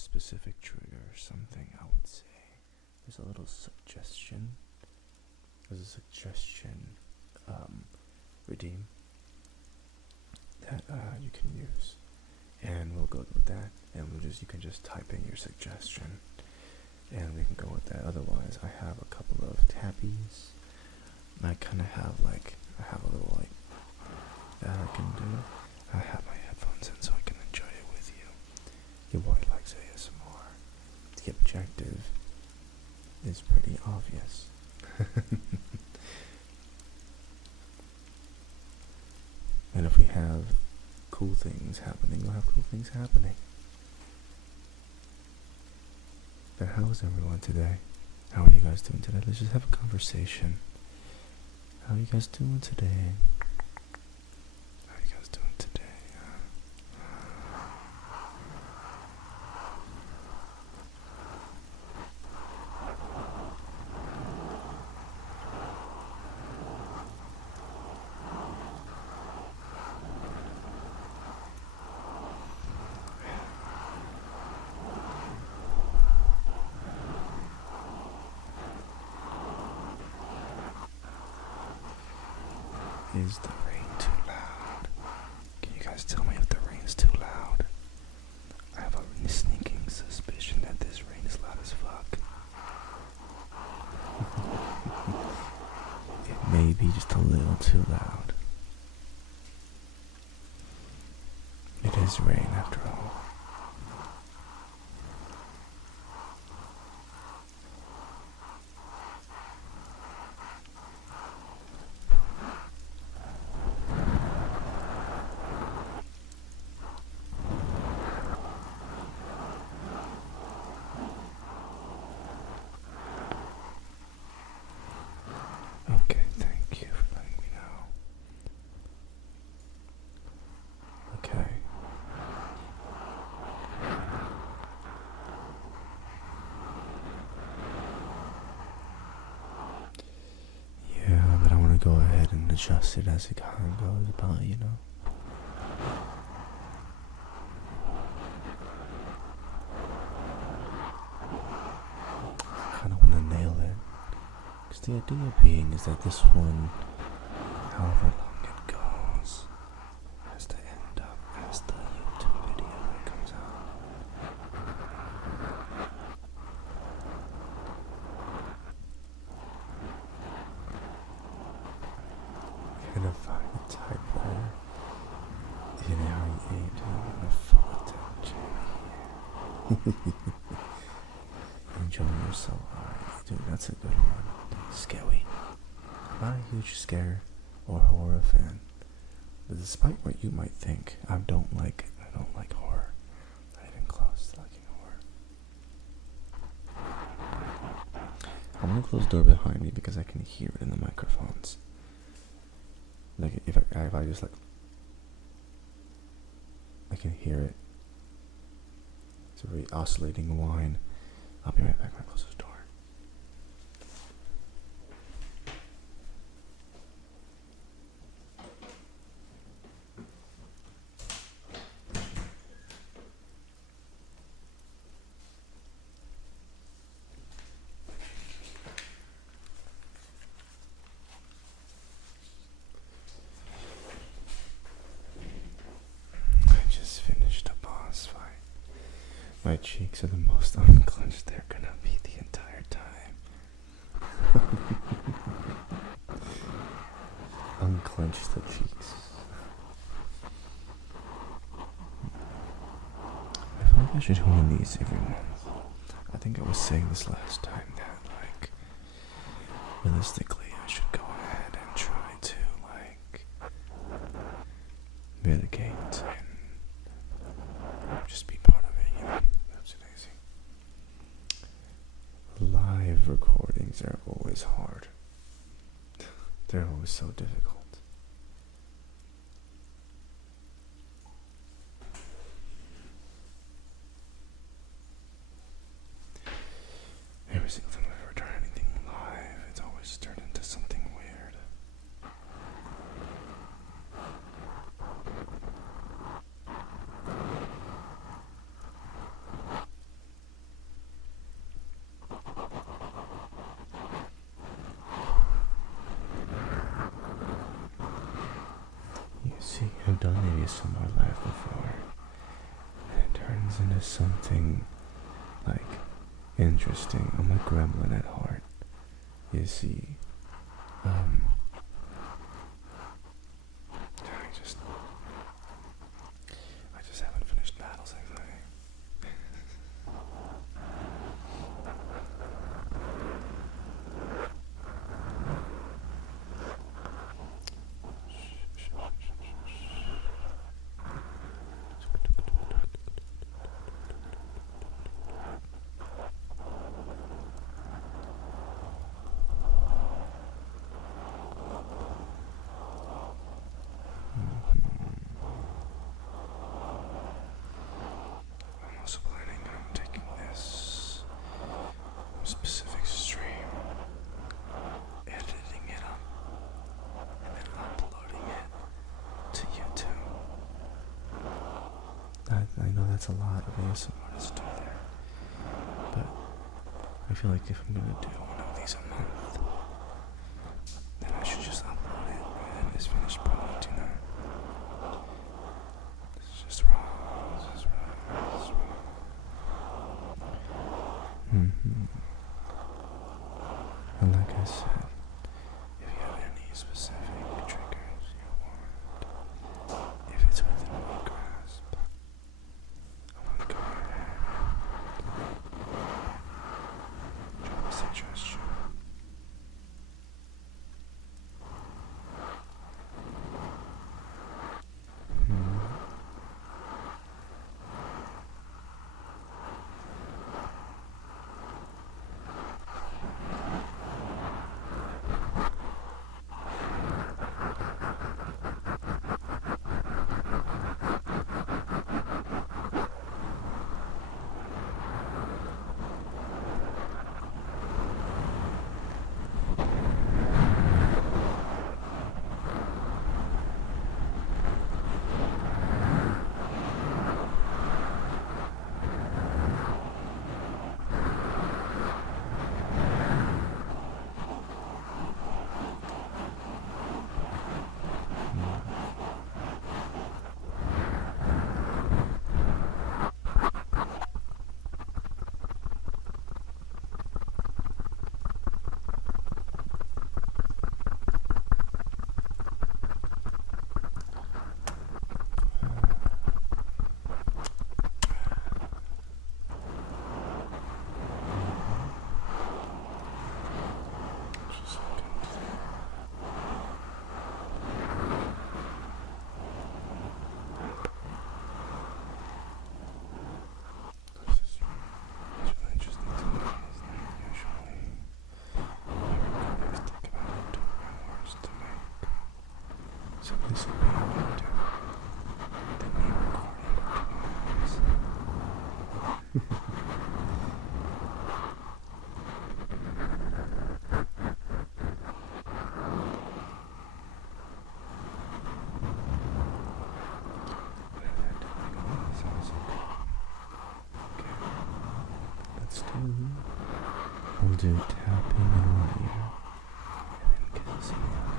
specific trigger or something, I would say there's a little suggestion. There's a suggestion redeem that you can use, and we'll go with that. And you can just type in your suggestion, and we can go with that. Otherwise, I have a couple of tappies. I kind of have a little that I can do. I have my headphones in so I can enjoy it with you. Your boy likes ASMR. The objective is pretty obvious. And if we have cool things happening, we'll have cool things happening. But how is everyone today? How are you guys doing today? Let's just have a conversation. How are you guys doing today? How are you guys doing today? Is the rain too loud? Can you guys tell me if the rain is too loud? I have a sneaking suspicion that this rain is loud as fuck. It may be just a little too loud. It is rain after all. Okay, thank you for letting me know. Okay. Yeah, but I want to go ahead and adjust it as it kind of goes by, you know? I kind of want to nail it. Because the idea being is that this one, however long it goes, has to end up as the YouTube video when it comes out. And if I type there, you know how you ain't doing a full attention here. Enjoying yourself, alright, dude, that's a good one. Scary. I'm not a huge scare or horror fan, but despite what you might think, I don't like horror. Not even close to liking horror. I'm gonna close the door behind me because I can hear it in the microphones. Like if I just I can hear it. It's a very oscillating whine. I'll be right back when I close this door. I just finished a boss fight. My cheeks are the most unclenched they're gonna be the entire time. Unclench the cheeks. I feel like I should do one of these every month. I think I was saying this last time that, realistically, I should go ahead and try to, mitigate and just be part of it, you know? That's amazing. Live recordings are always hard. They're always so difficult. Every single time I've ever tried anything live, it's always turned into something weird. See, I've done ASMR live before, and it turns into something like interesting. I'm a gremlin at heart. You see, I just haven't finished battles, actually. I'm also planning on taking this specific stream, editing it up, and then uploading it to YouTube. I know that's a lot of ASMR to do there, but I feel like if I'm gonna do one of these a month, then I should just upload it and then it's finished product, you know? This is just wrong. This is wrong. This is wrong. And like I said, if you have any specific triggers you want, if it's within my grasp, I want to go ahead and drop a suggestion. So this will be after the me recording of 2 hours. Let's do. We'll do tapping in one ear and then kissing the other.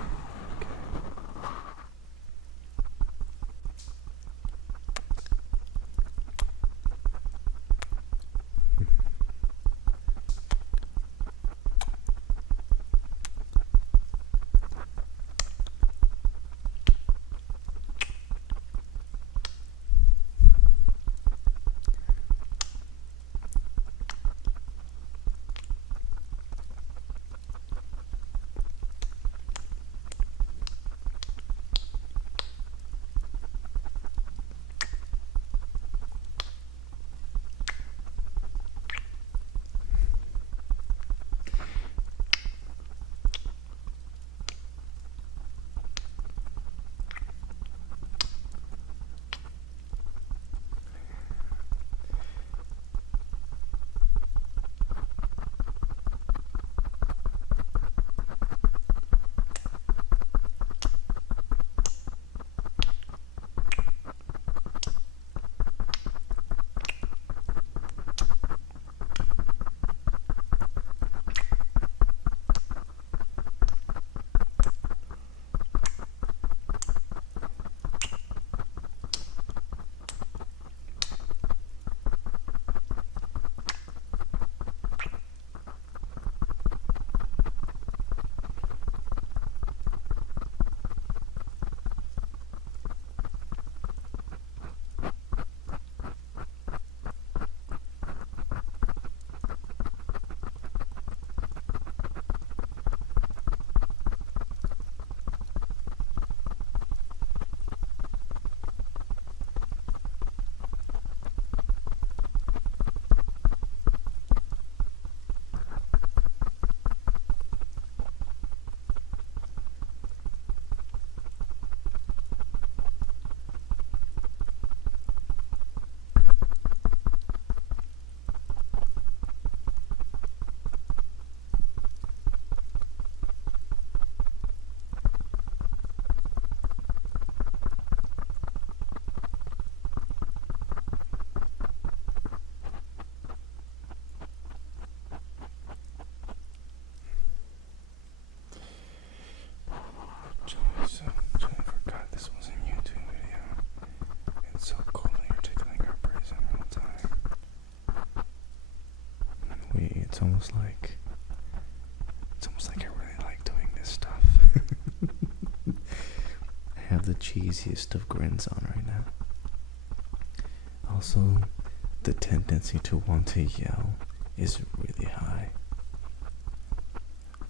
It's almost like I really like doing this stuff. I have the cheesiest of grins on right now. Also, the tendency to want to yell is really high.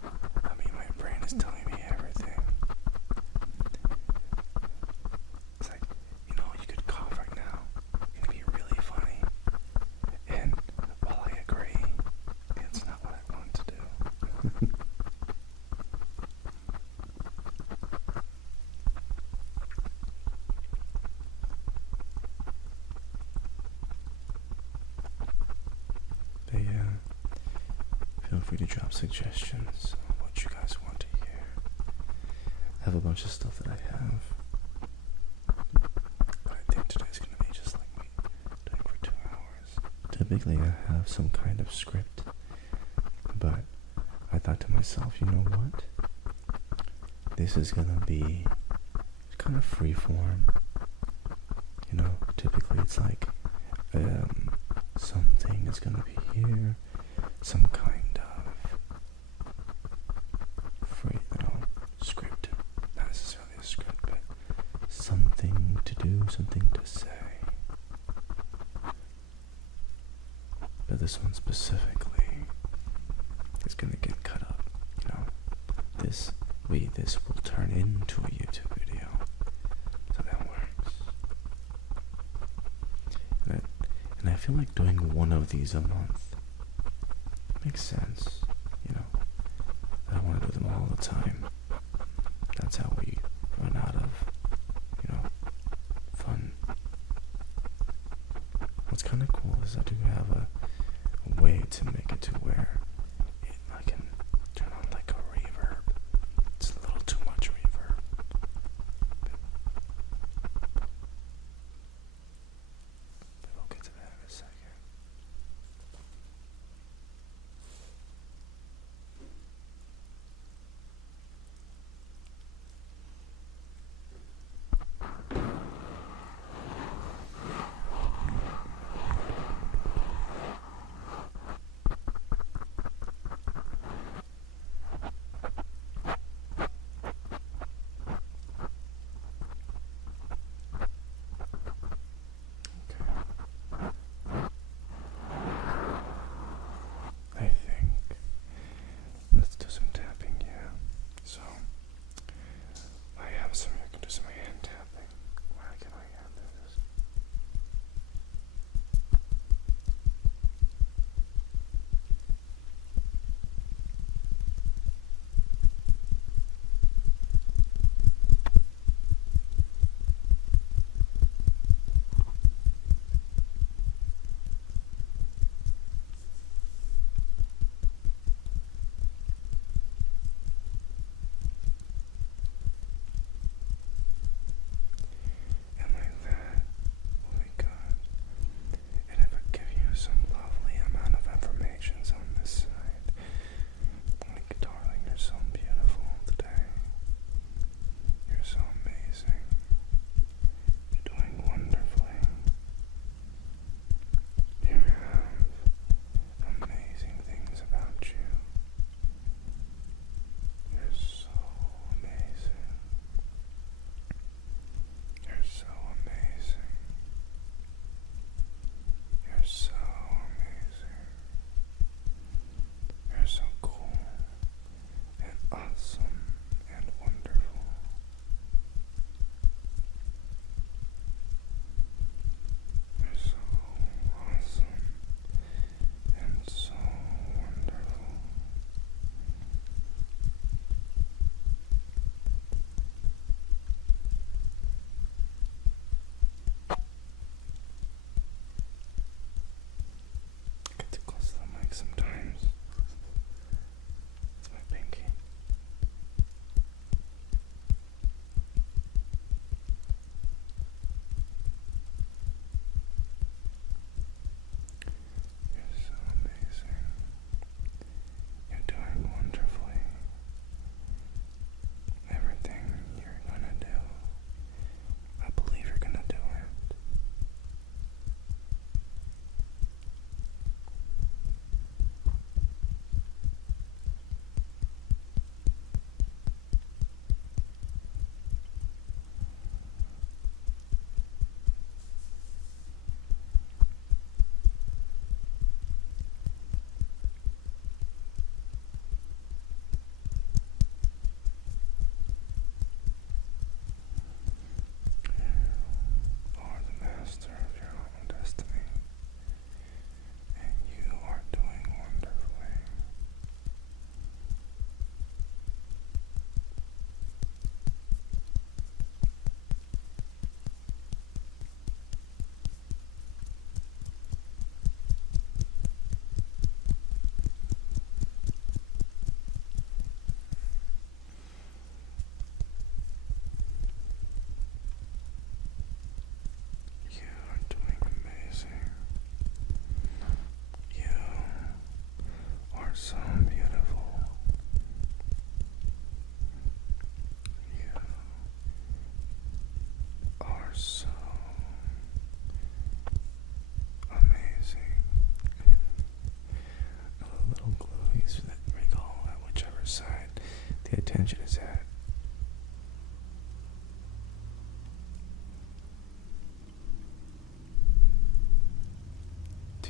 I mean, my brain is telling me everything. It's like, you could cough right now. It'd be really funny. And while I agree, it's not what I want to do. But yeah, feel free to drop suggestions on what you guys want to hear. I have a bunch of stuff that I have, but I think today's going to be just like me doing for 2 hours. Typically I have some kind of script, but I thought to myself, you know what? This is going to be kind of free form. Typically it's like something is going to be here, some kind of free, script, not necessarily a script, but something to do, something to say. But this one specifically is going to get cut up, This will turn into a YouTube video, so that works. And I feel like doing one of these a month makes sense, I don't want to do them all the time. That's how we run out of, fun. What's kind of cool is I do have a way to make it to where I can turn on like a reverb. It's a little too much reverb. But we'll get to that in a second.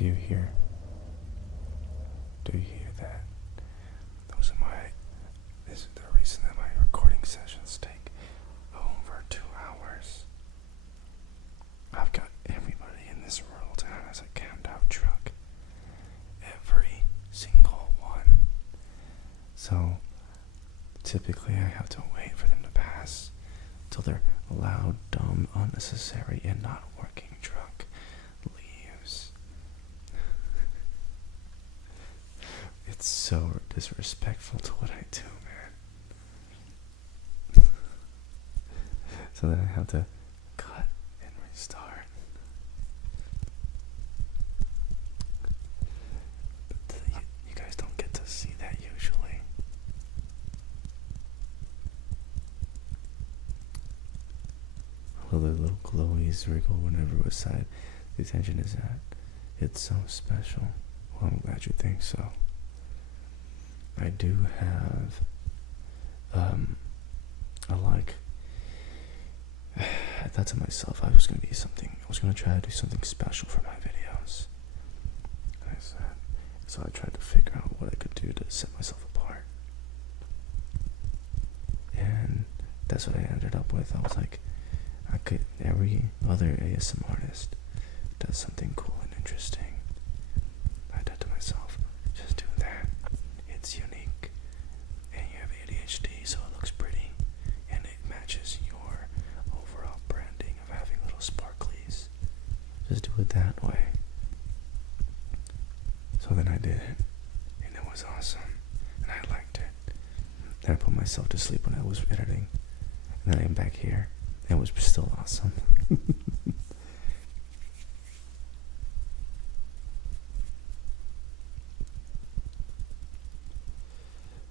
Do you hear? Do you hear that? This is the reason that my recording sessions take over 2 hours. I've got everybody in this world that has a cammed out truck. Every single one. So typically I have to wait for them to pass till their loud, dumb, unnecessary, and not working truck leaves. It's so disrespectful to what I do, man. So then I have to cut and restart. But you guys don't get to see that usually. Although the little glowies wriggle whenever what side the attention is at. It's so special. Well, I'm glad you think so. I do have I thought to myself I was gonna try to do something special for my videos. So I tried to figure out what I could do to set myself apart. And that's what I ended up with. I was like, every other ASM artist does something cool and interesting. I thought to myself, just do that. It's unique, and you have ADHD, so it looks pretty, and it matches your overall branding of having little sparklies. Just do it that way. So then I did it, and it was awesome, and I liked it. Then I put myself to sleep when I was editing, and then I'm back here, and it was still awesome.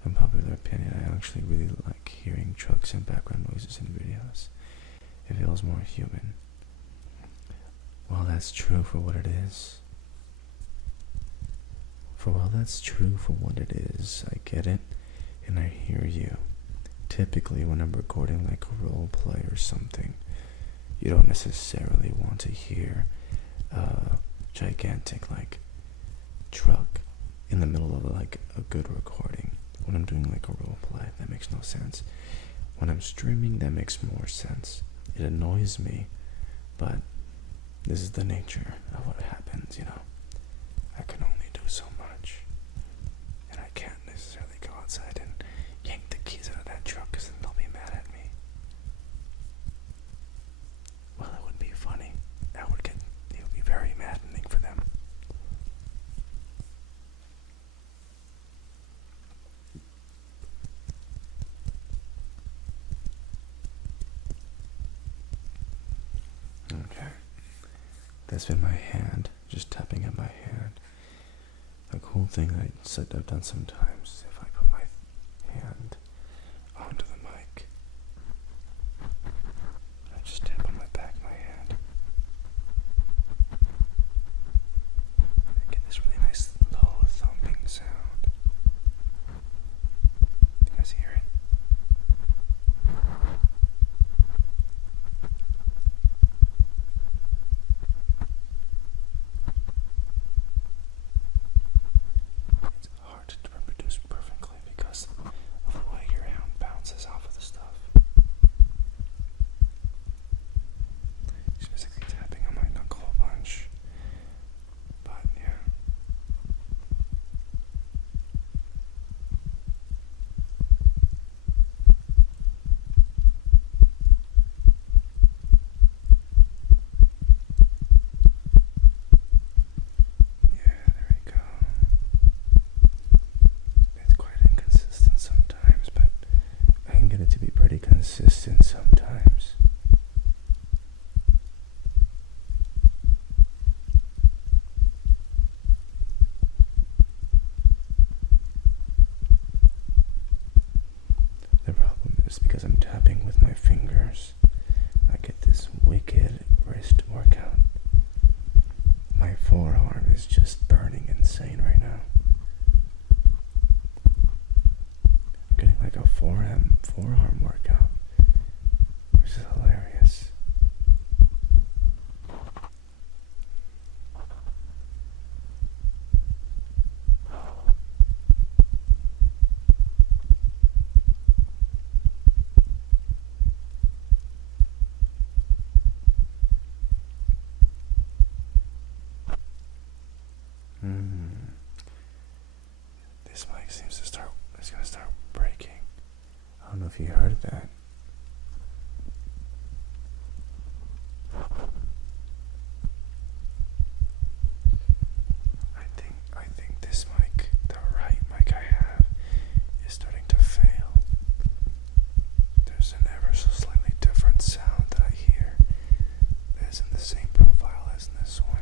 Unpopular opinion, I actually really like hearing trucks and background noises in videos. It feels more human. Well, that's true for what it is. That's true for what it is. I get it, and I hear you. Typically, when I'm recording like a role play or something, you don't necessarily want to hear a gigantic like truck in the middle of like a good recording. When I'm doing like a role play, that makes no sense. When I'm streaming, that makes more sense. It annoys me, but this is the nature of what happens, you know. I can only do so much, and I can't necessarily go outside and yank the keys out of that truck because then they'll be mad at me. Well, it would be funny. It would be very maddening for them. Okay, that's been my hand, just tapping at my hand. A cool thing I've done sometimes is if I put my hand onto the mic, I just tap on my back of my hand. I get this really nice low thumping sound. You guys hear it? Consistent sometimes. The problem is because I'm tapping with my fingers, I get this wicked wrist workout. My forearm is just burning insane right now. I'm getting like a forearm workout, which is hilarious. This mic seems to start, it's gonna start breaking. I don't know if you heard that. I think this mic, the right mic I have, is starting to fail. There's an ever so slightly different sound that I hear that is in the same profile as this one.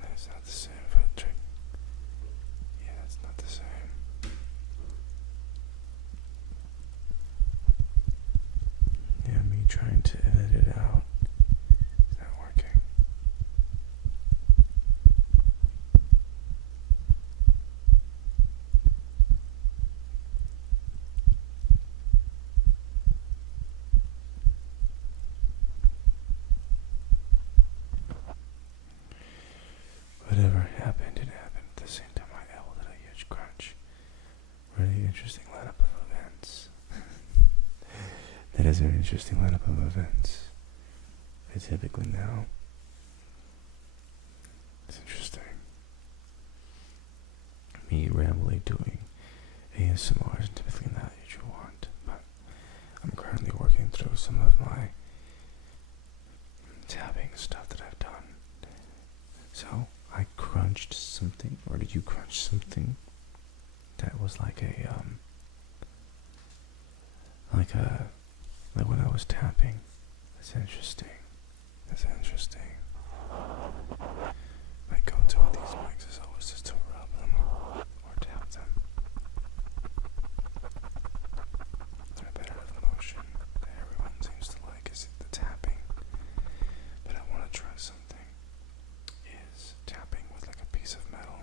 That's not the same, Patrick. Yeah, that's not the same. Yeah, me trying to edit it out. It's not working. Whatever happened, it happened. At the same time, I elbowed at a huge crunch. Really interesting lineup of events. That is an interesting lineup of events. I typically know. It's interesting. Me rambling doing ASMR is typically not what you want, but I'm currently working through some of my tapping stuff that I've done. So I crunched something, or did you crunch something that was like when I was tapping? That's interesting. That's interesting. My go-to with these mics is always just to rub them or tap them. The repetitive motion that everyone seems to like is the tapping. But I want to try something. Is tapping with like a piece of metal.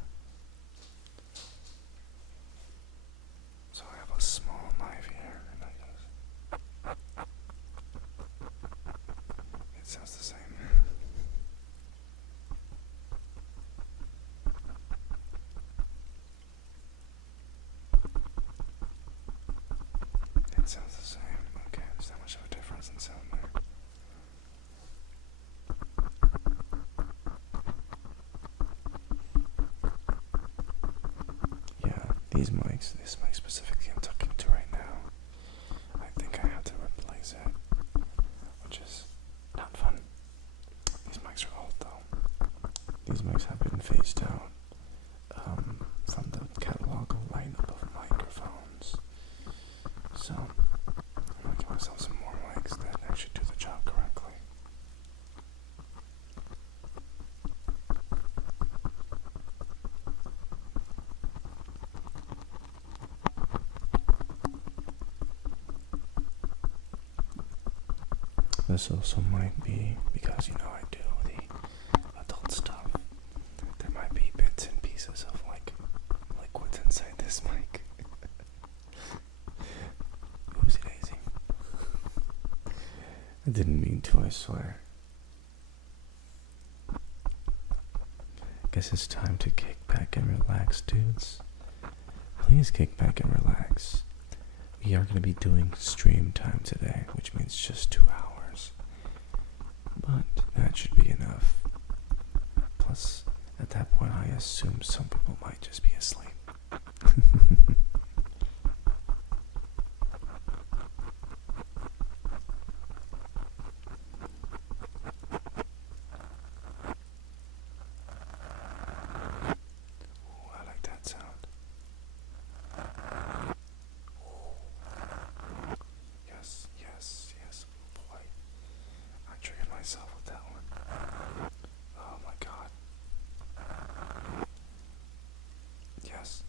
So I have a small knife here, and I just. It sounds the same. It sounds the same. Okay, there's not much of a difference in sound there. Yeah, this mic specifically I'm talking to right now, I think I have to replace it, which is not fun. These mics are old though. These mics have been phased out from the catalog lineup of microphones. So I'm gonna give myself some more mics that actually do the job correctly. This also might be because, you know, I do the adult stuff. There might be bits and pieces of like liquids inside this mic. Oopsie daisy. I didn't mean to, I swear. Guess it's time to kick back and relax, dudes. Please kick back and relax. We are going to be doing stream time today, which means just 2 hours. But that should be enough. Plus, at that point, I assume some people might just be asleep. Ooh, I like that sound. Yes, yes, yes. Oh boy. I triggered myself with that one. Oh my god. Yes.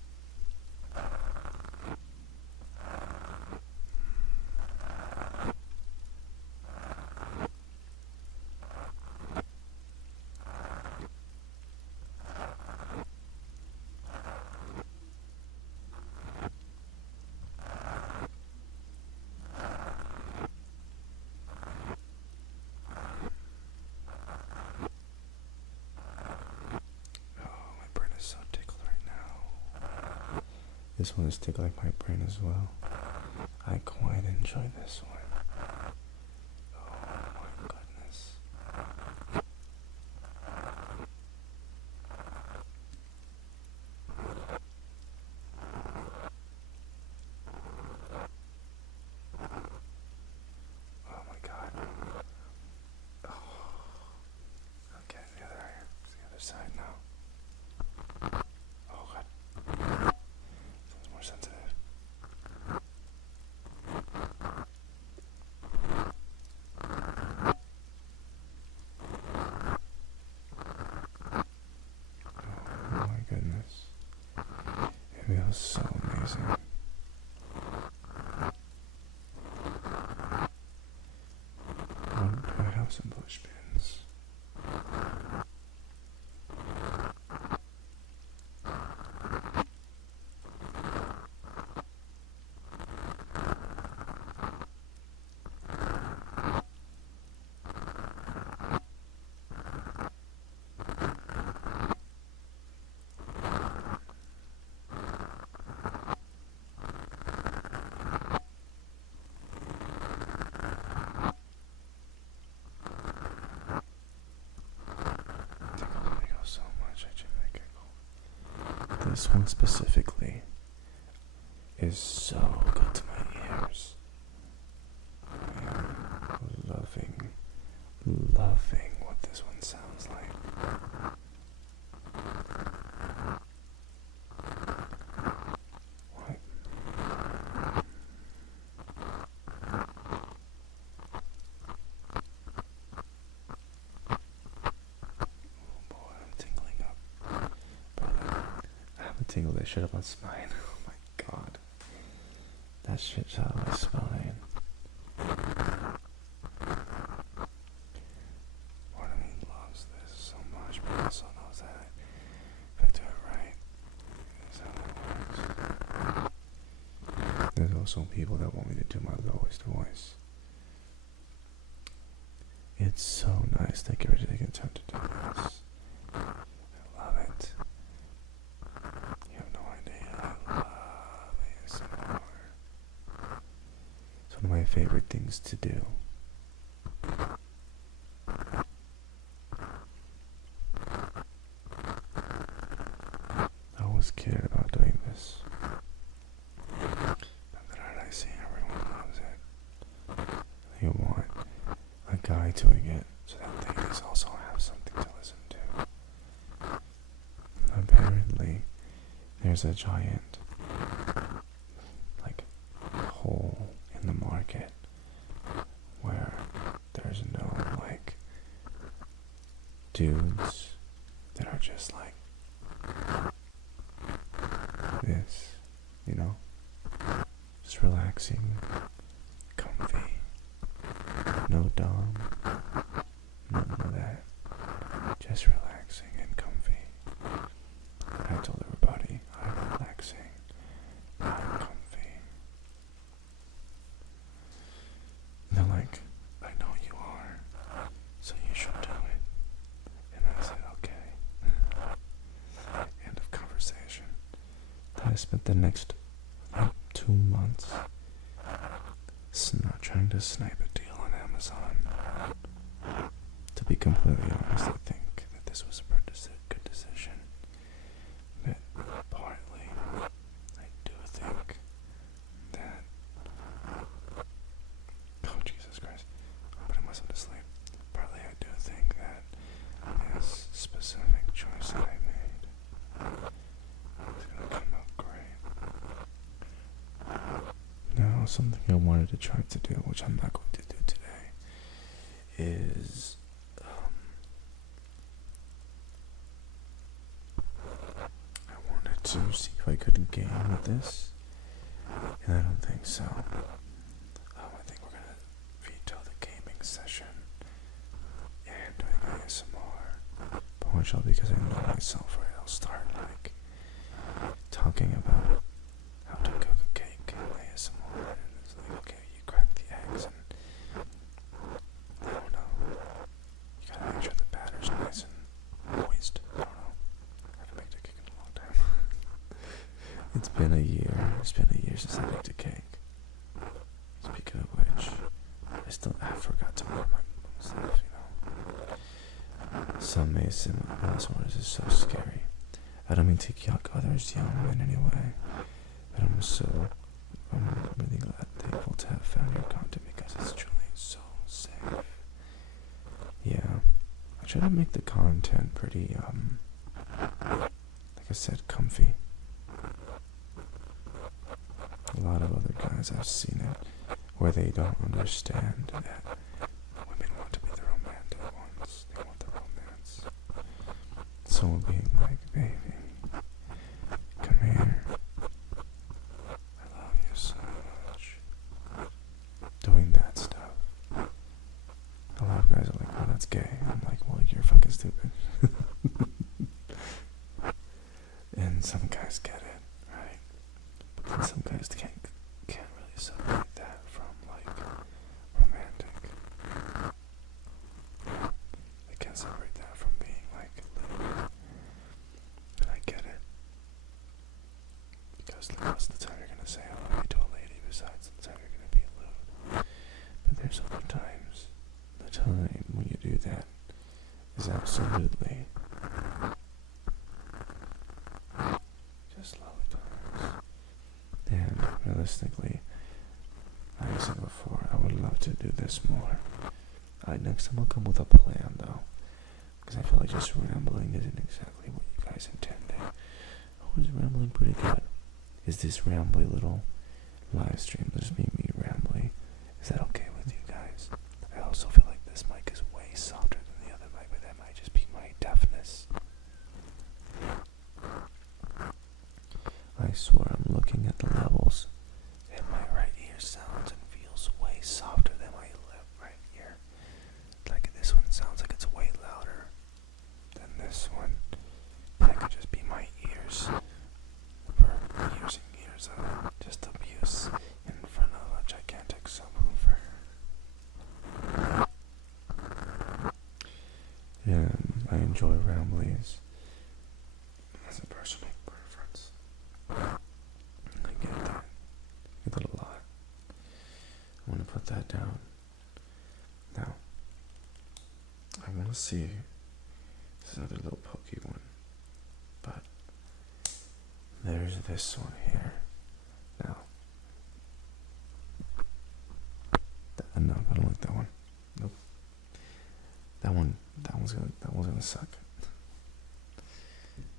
This one is tickling my brain as well. I quite enjoy this one. Oh relaxing. I have some push pins. This one specifically is so good to my ears. I am loving what this one sounds like. What? Oh boy, I'm tingling up. Tingle that shit up my spine. Oh my god. That shit's out of my spine. Part of me loves this so much, but also knows that if I do it right, it's how it works. There's also people that want me to do my lowest voice. It's so nice that get ready to take time to do this. I love it. One of my favorite things to do. I always cared about doing this. But I see everyone loves it. They want a guy doing it so that they also have something to listen to. Apparently, there's a giant hole in the market where there's no dudes that are just like this, you know, just relaxing, comfy, no dom, none of that, just relaxing and comfy. I told everybody I'm relaxing, I'm comfy. They're like, I know you are, so you should do it. And I said, okay. End of conversation. I spent the next 2 months trying to snipe a deal on Amazon. To be completely honest, I think that this was a good decision. But partly, I do think that... Oh, Jesus Christ. I'm putting myself to sleep. Partly, I do think that this specific choice that I made is going to come out great. Now, something I wanted to try to do, which I'm not going to do today, is I wanted to see if I could game with this, and I don't think so. I think we're going to veto the gaming session and doing ASMR, partially because I know myself, right? I'll start talking about how to cook a cake and ASMR, and it's like, okay, you crack the eggs, and I don't know, you gotta make sure the batter's nice and moist. I don't know, I haven't baked a cake in a long time. It's been a year since I baked a cake. Speaking of which, I forgot to wear my stuff, you know. Some ASMR is so scary. I don't mean to yuck others young in any way, but I'm really thankful to have found your content because it's truly so safe. Yeah, I try to make the content pretty, like I said, comfy. A lot of other guys, I've seen it, where they don't understand that women want to be the romantic ones. They want the romance. Someone being like, baby, come here. guys can't really separate that from like romantic. They can't separate that from being like lewd. And I get it. Because most of the time you're gonna say hello to a lady besides the time you're gonna be lewd. But there's other times. The time when you do that is absolutely just lovely times. And realistically, like I said before, I would love to do this more. Next time I'll come with a plan though, because I feel like just rambling isn't exactly what you guys intended. I was rambling pretty good. Is this rambly little live stream just being me rambly? Is that okay with you guys? I also feel like this mic is way softer than the other mic, but that might just be my deafness. I swear I'm looking at the levels, and my right ear sounds and feels way softer than my left right ear. Like this one sounds like it's way louder than this one. That could just be my ears for years and years of just abuse in front of a gigantic subwoofer. Yeah, I enjoy ramblies as a personal preference. I get that. I get that a lot. I want to put that down. Now, I want to see. This is another little pokey one. But there's this one here. Now, no, I don't like that one. Nope. That one's gonna suck.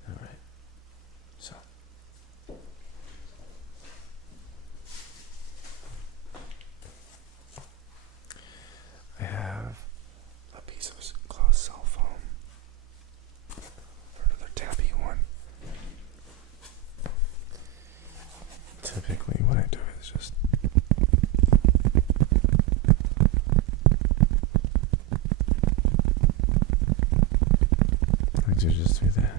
All right. So. I have a piece of closed cell foam for another tappy one. Typically what I do is just do that.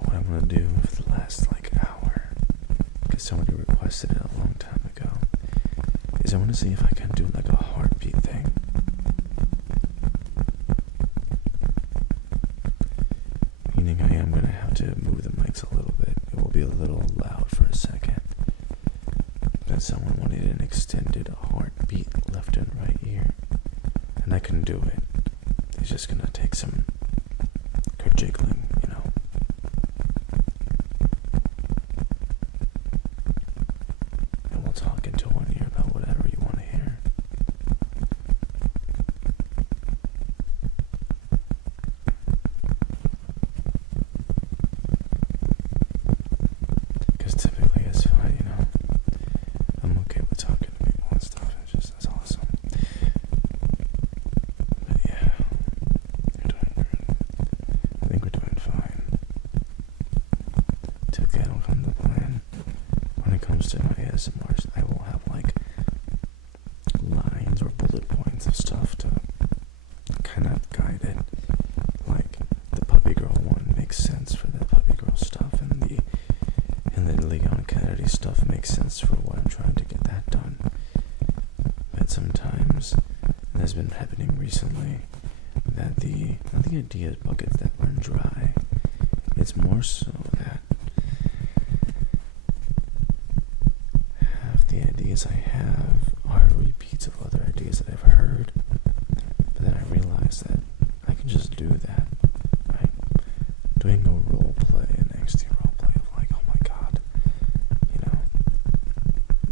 What I'm gonna do for the last like hour, because somebody requested it a long time ago, is I want to see if I can do like a heartbeat thing. Meaning I am going to have to move the mics a little bit. It will be a little loud for a second. But someone wanted an extended heartbeat left and right ear. And I can do it. It's just going to take some jiggling, you know. And we'll talk into one ear about whatever you want to hear. Typically it's fine, you know. I'm okay with talking to people and stuff. It's just, that's awesome. But yeah, I think we're doing fine. Typically I don't come to plan. When it comes to my ASMRs, I will have like lines or bullet points of stuff to kind of guide it. Like the puppy girl one makes sense for the puppy girl stuff, and the Leon Kennedy stuff makes sense for what I'm trying to get that done. But sometimes, and that's been happening recently, that the idea is buckets that run dry. It's more so that half the ideas I have are repeats of other ideas that I've heard. But then I realize that I can just do that, right? Doing a role play, an XD role play of like, oh my god, you know,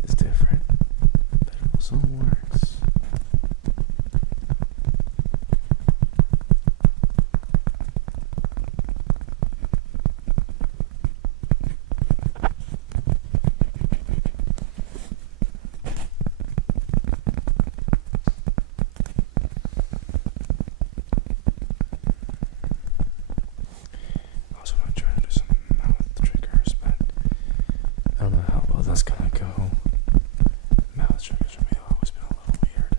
it's different, but it also works. Also, what I'm trying to well, that's gonna go. Mouth triggers for me have always been a little weird.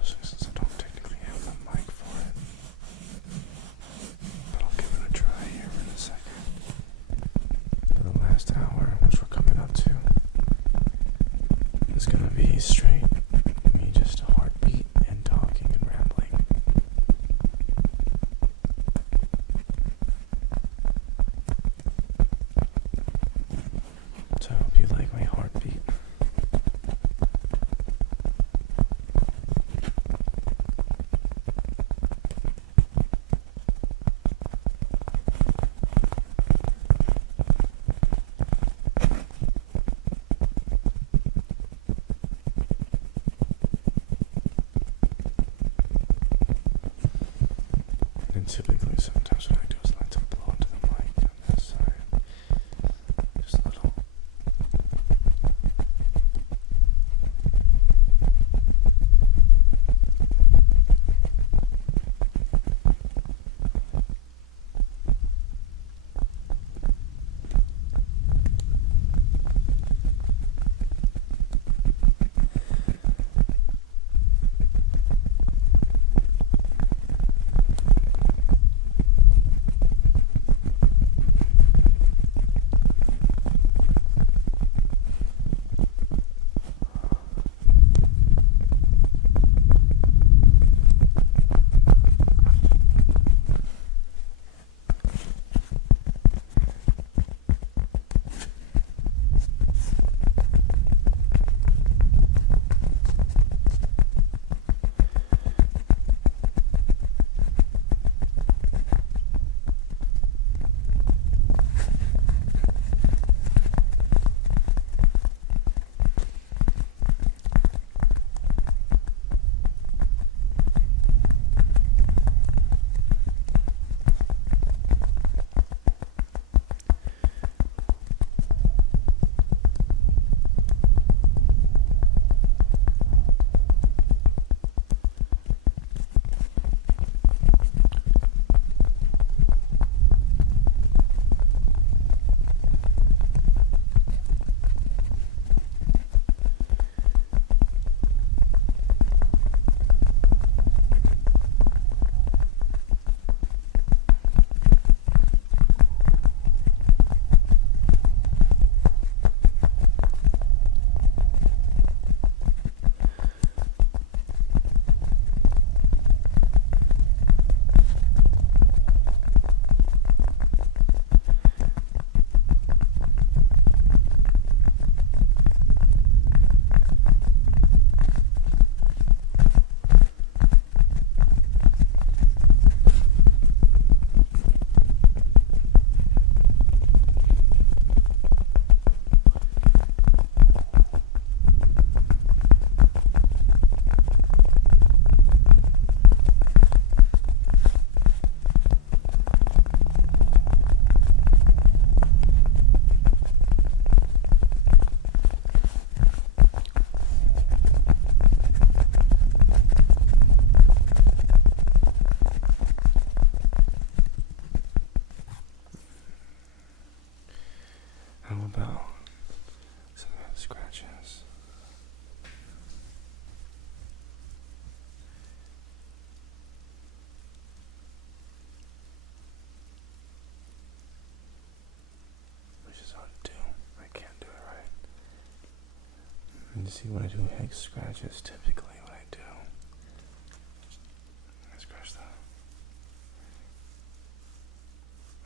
Especially since I don't technically have the mic for it. But I'll give it a try here in a second. For the last hour, which we're coming up to, is gonna be straight me just a heartbeat and talking and rambling. So I hope you like my heartbeat. And typically, sometimes what I do is I like to blow into the mic on this side. Just a little. How about some scratches? Which is hard to do. I can't do it right. And you see, when I do hex scratches, typically what I do,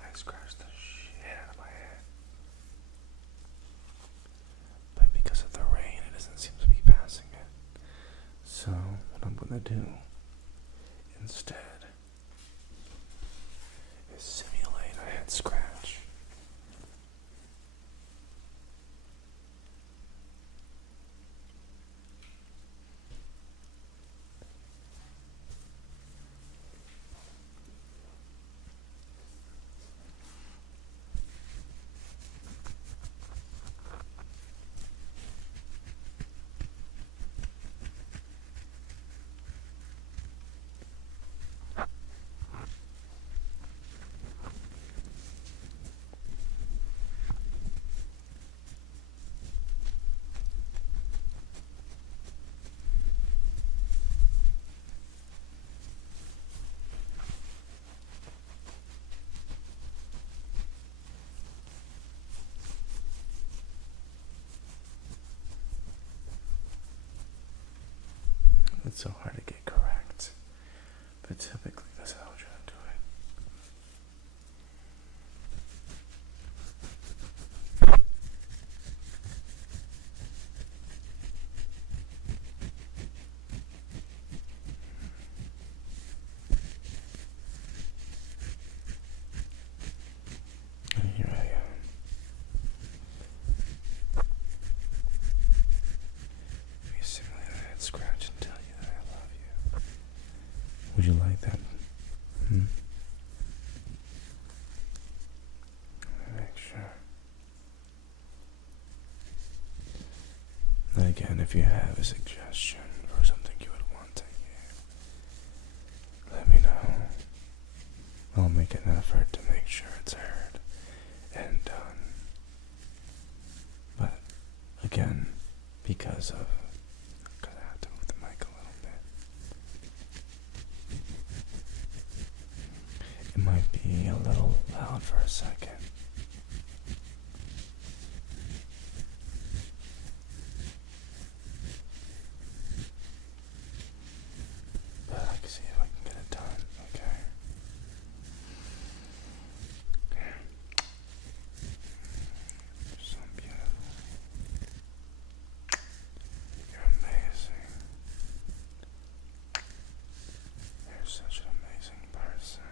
I scratch the shit out of my head. But because of the rain, it doesn't seem to be passing it. So what I'm gonna do instead is simulate a head scratch. It's so hard to get correct, but typically that's how I try to do it. And here I am. Basically, I had scratch and tell you that I love you. Would you like that? Hmm? Let me make sure. Again, if you have a suggestion for something you would want to hear, let me know. I'll make an effort to make sure it's heard and done. But again, because I have to move the mic a little bit. It might be a little loud for a second. But I can see if I can get it done, okay? You're so beautiful. You're amazing. You're such an amazing person.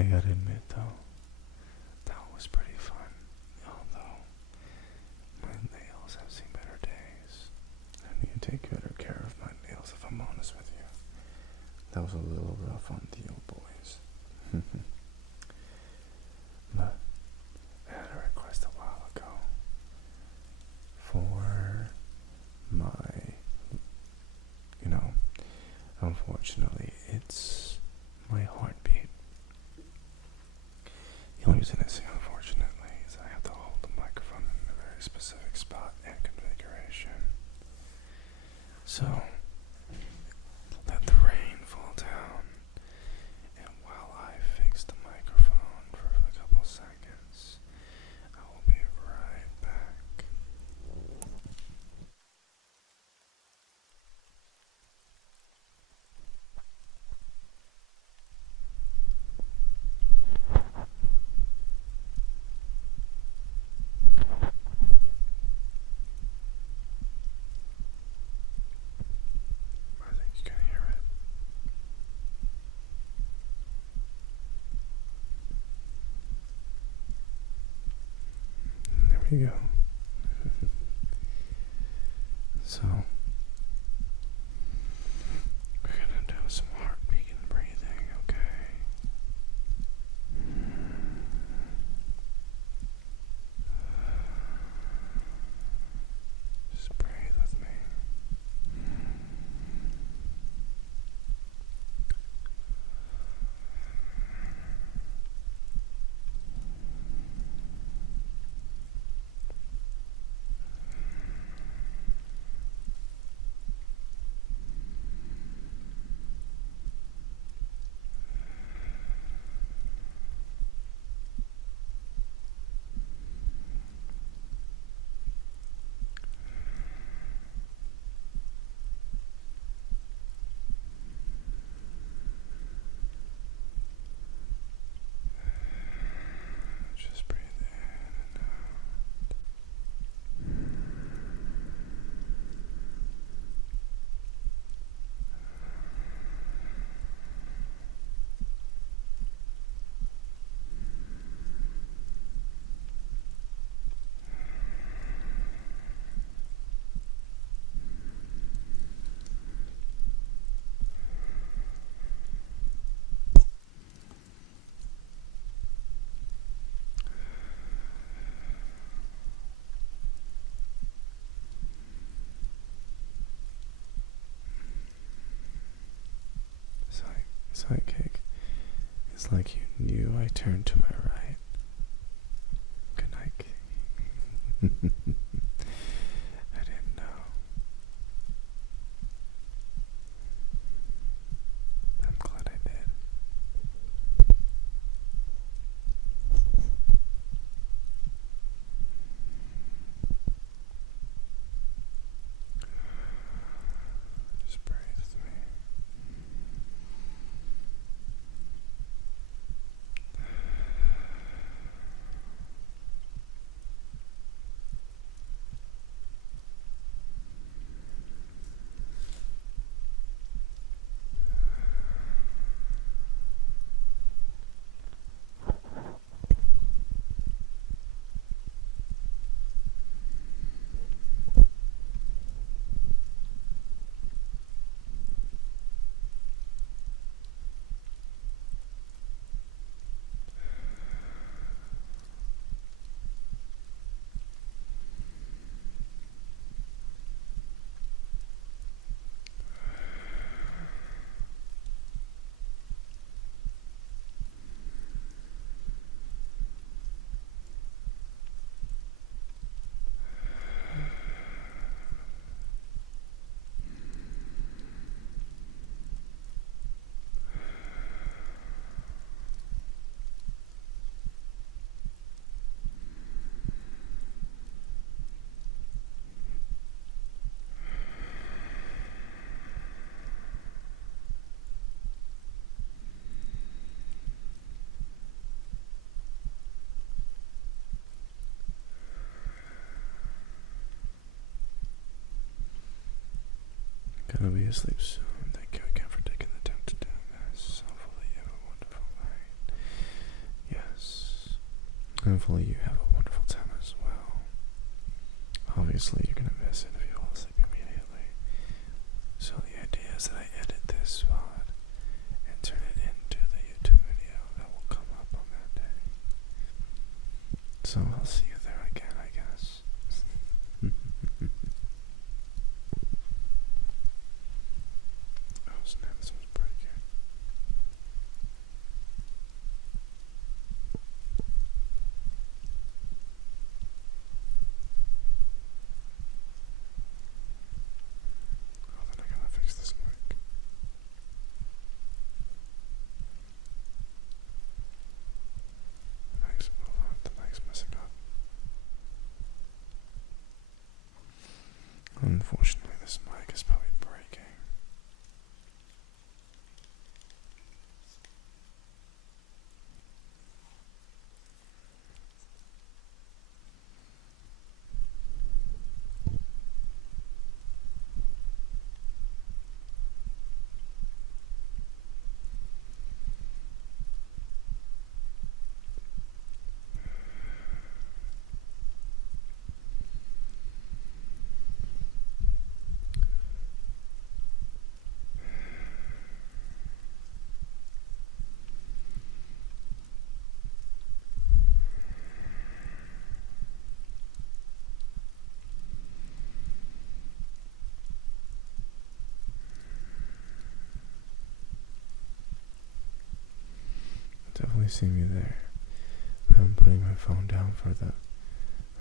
I gotta admit though, that was pretty fun. Although, my nails have seen better days. I need to take better care of my nails if I'm honest with you. That was a little rough on the old boys. But I had a request a while ago for my, unfortunately, it's my heartbeat. The only reason I say unfortunately is I have to hold the microphone in a very specific spot and configuration. So, let the rain fall down, and while I fix the microphone for a couple seconds, I will be right back. I think you can hear it. There we go. So, we're gonna do some heartbeat and breathing, okay? Just breathe with me. Just breathe in and out. Sidekick. It's like you knew I turned to my right. Good night, King. I didn't know. I'm glad I did. Just breathe with me. Gonna be asleep soon. Thank you again for taking the time to do this. Hopefully you have a wonderful night. hopefully you have a wonderful time as well. Obviously, you're gonna miss it if you fall asleep immediately. So the idea is that I edit this spot and turn it into the YouTube video that will come up on that day. So I'll see you there again, I guess. Oh snap, this one's breaking. Oh, then I gotta fix this mic. The mic's messing up. Unfortunately, this mic is probably breaking. Definitely see me there. I'm putting my phone down for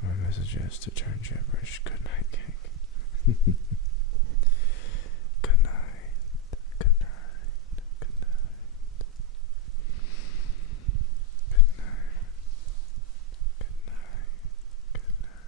my messages to turn gibberish. Good night, gang. Good night. Good night. Good night. Good night. Good night. Good night.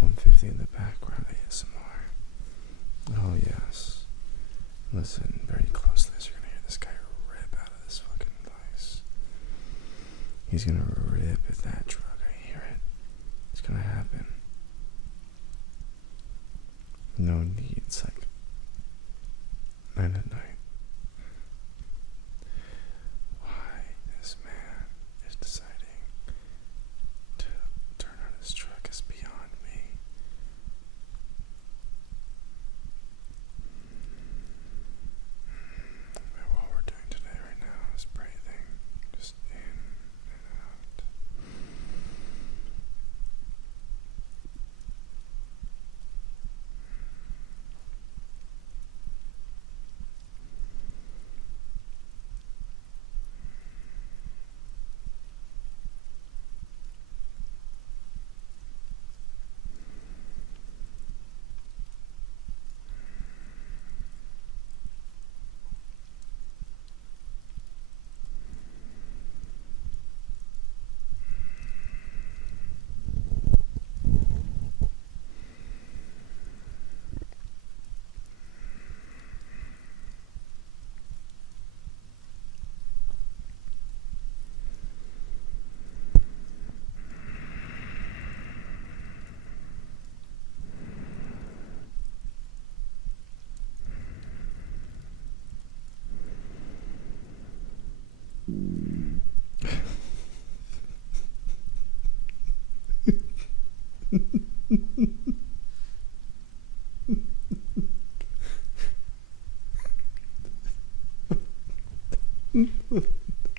F-150 in the background ASMR. Oh yes. Listen very closely as you're gonna hear this guy rip out of this fucking place. He's gonna rip at that truck. I hear it. It's gonna happen. No need. It's like 9 at night. Why this man is deciding to turn on his truck is beyond me. But what we're doing today right now is breathing, just in and out.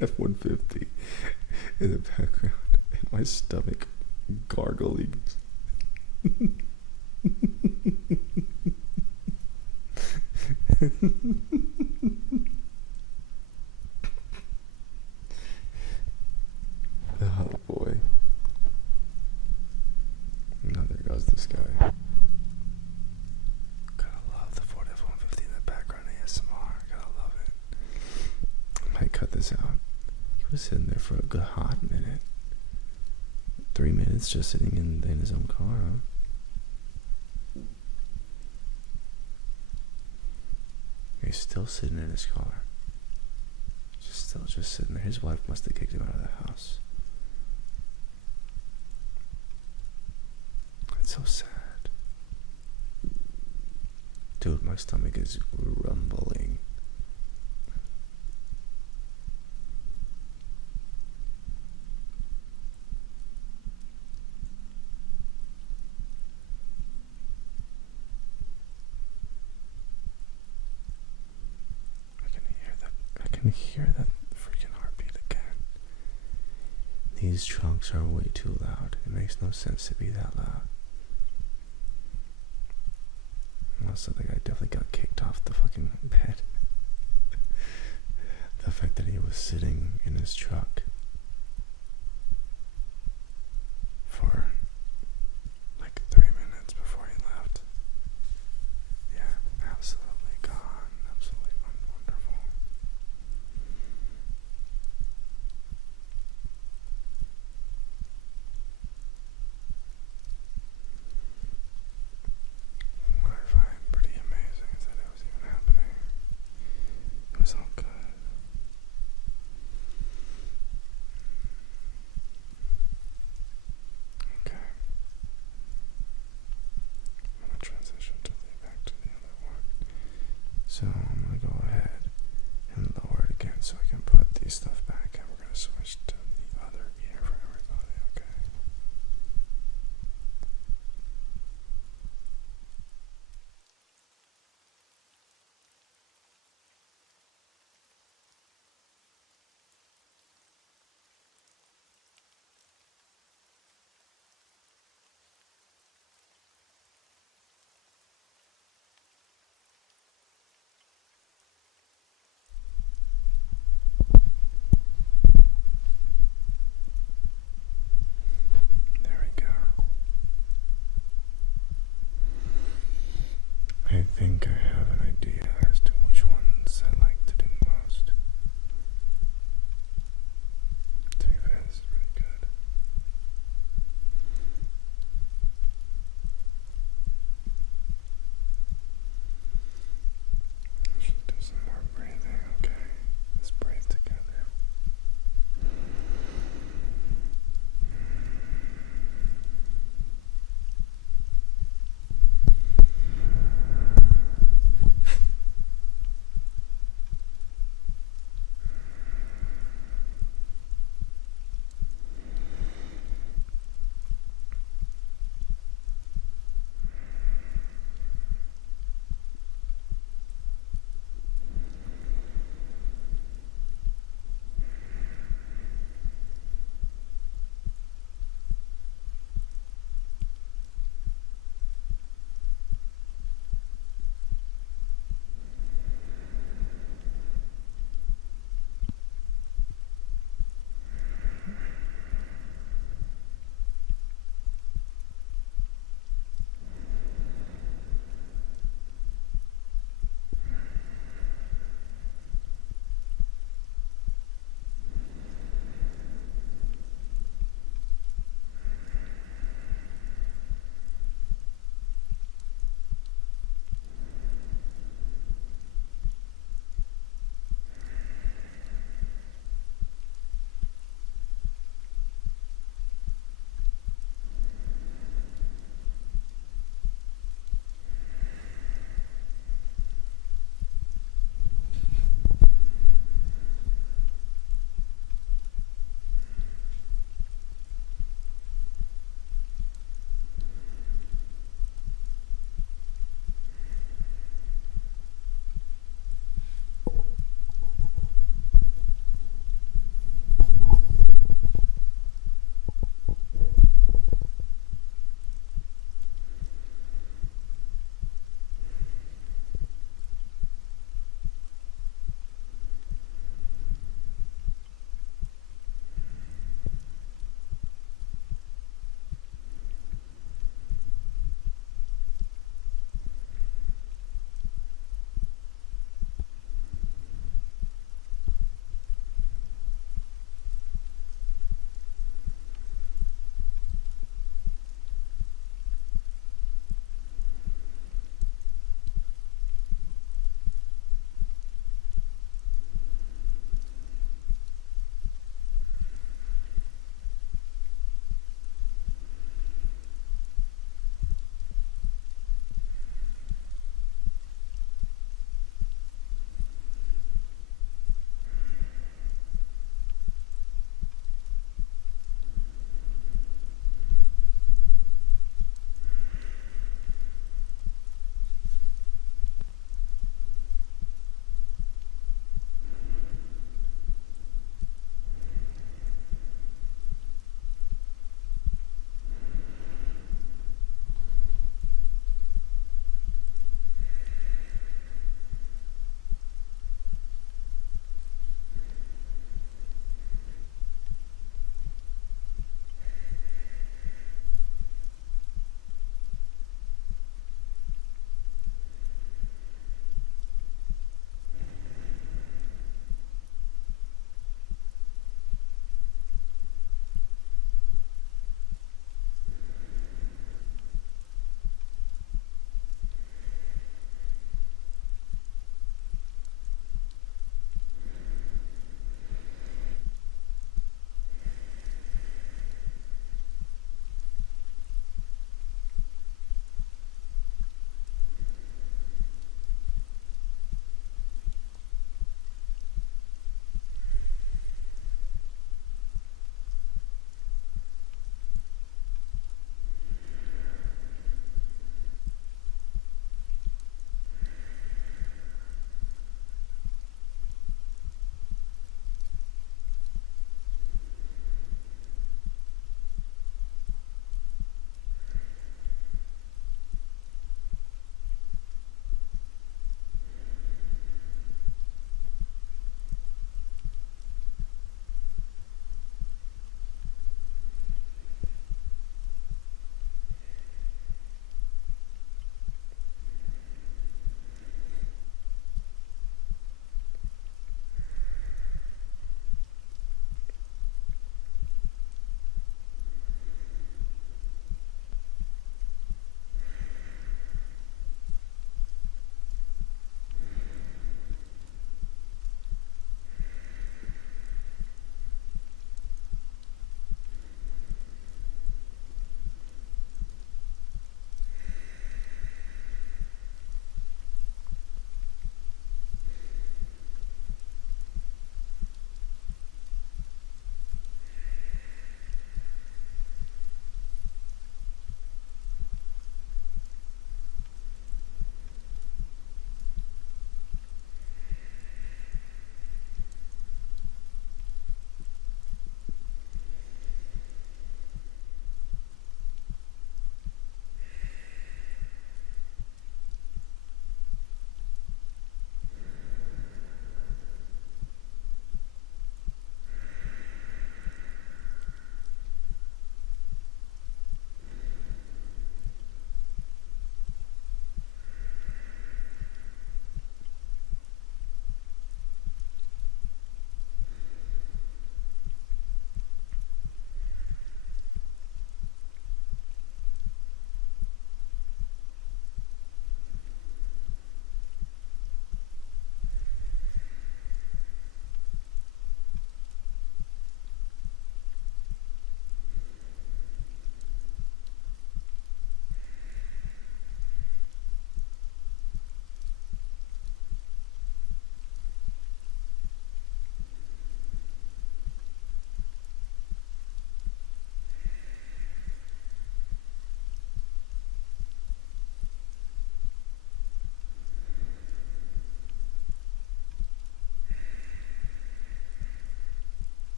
F-150 in the background and my stomach gargling. Oh boy. Now there goes this guy. Gotta love the Ford F-150 in the background ASMR. Gotta love it. I might cut this out. He was sitting there for a good hot minute. 3 minutes just sitting in his own car, huh? He's still sitting in his car. Just sitting there. His wife must have kicked him out of the house. It's so sad. Dude, my stomach is rumbling. I can hear that freaking heartbeat again. These trunks are way too loud. It makes no sense to be that loud. Also, the guy definitely got kicked off the fucking bed. The fact that he was sitting in his truck for like 3 minutes before he left. Yeah, absolutely gone. Absolutely wonderful. What I find pretty amazing is that it was even happening. It was all good.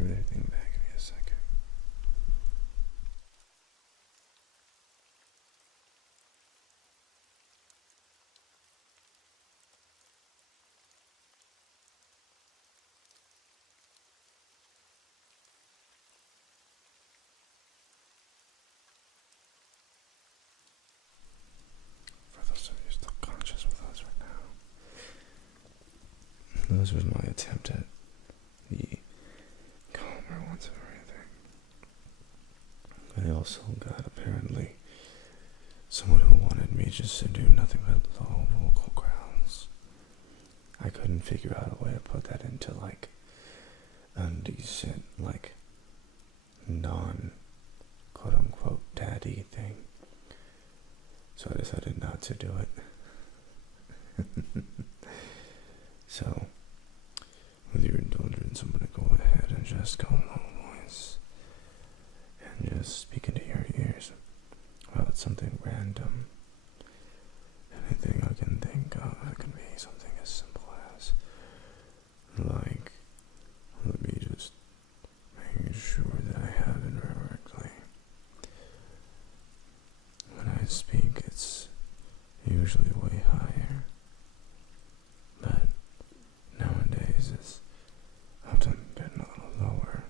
everything back. Give me a second. For those of you still conscious with us right now, this was my attempt at the calmer ones of everything. I also got apparently someone who wanted me just to do nothing but low vocal growls. I couldn't figure out a way to put that into like a decent, like non quote unquote daddy thing. So I decided not to do it. So with your indulgence, I'm gonna go ahead and just go low voice and just speak into your ears about something random. Anything I can think of. It can be something as simple as like, let me just make sure that I have it correctly. When I speak, it's usually way higher, but nowadays it's often been a little lower.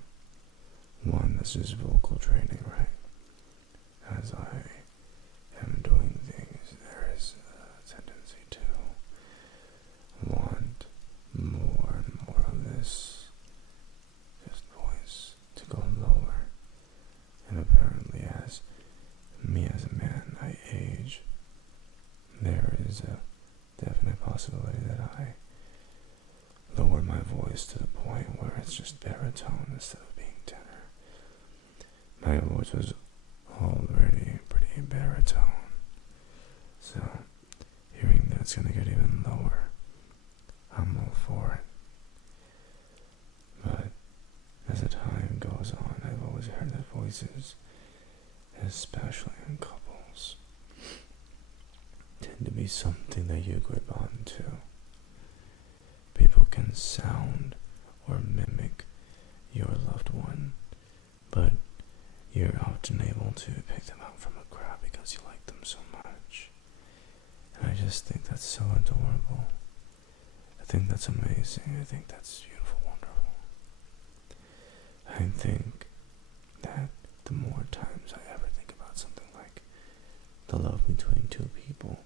One, this is vocal training, right? As I am doing things, there is a tendency to want more and more of this just voice to go lower. And apparently as me as a man, I age, there is a definite possibility that I lower my voice to the point where it's just baritone instead of being tenor. My voice was already pretty baritone, so hearing that it's gonna get even lower, I'm all for it. But as the time goes on, I've always heard that voices, especially in couples, tend to be something that you grip onto. People can sound or mimic your loved one, but you're often able to pick them out from a crowd because you like them so much. And I just think that's so adorable. I think that's amazing. I think that's beautiful, wonderful. I think that the more times I ever think about something like the love between two people,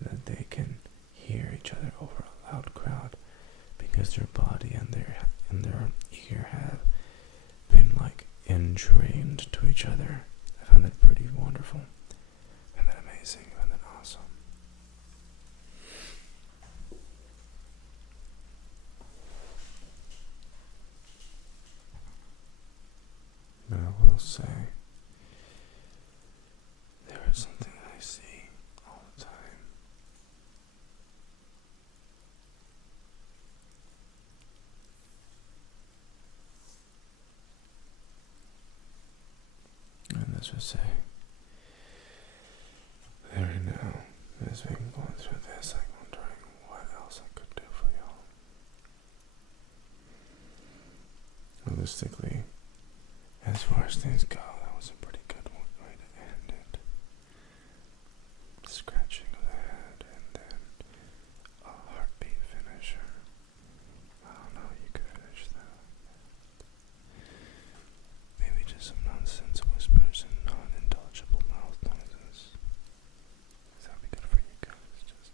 that they can hear each other over a loud crowd because their body and their ear have been like entrained to each other. I found that pretty wonderful. I found that amazing. I found that awesome. But I will say, there is something I see all the time. And let's just say, right now, as we've been going through this, I'm wondering what else I could do for y'all. Realistically, as far as things go, that was a pretty good way to end it. Scratching of the head and then a heartbeat finisher. I don't know, you could finish that. Maybe just some nonsense whispers and unintelligible mouth noises. Does that be good for you guys? Just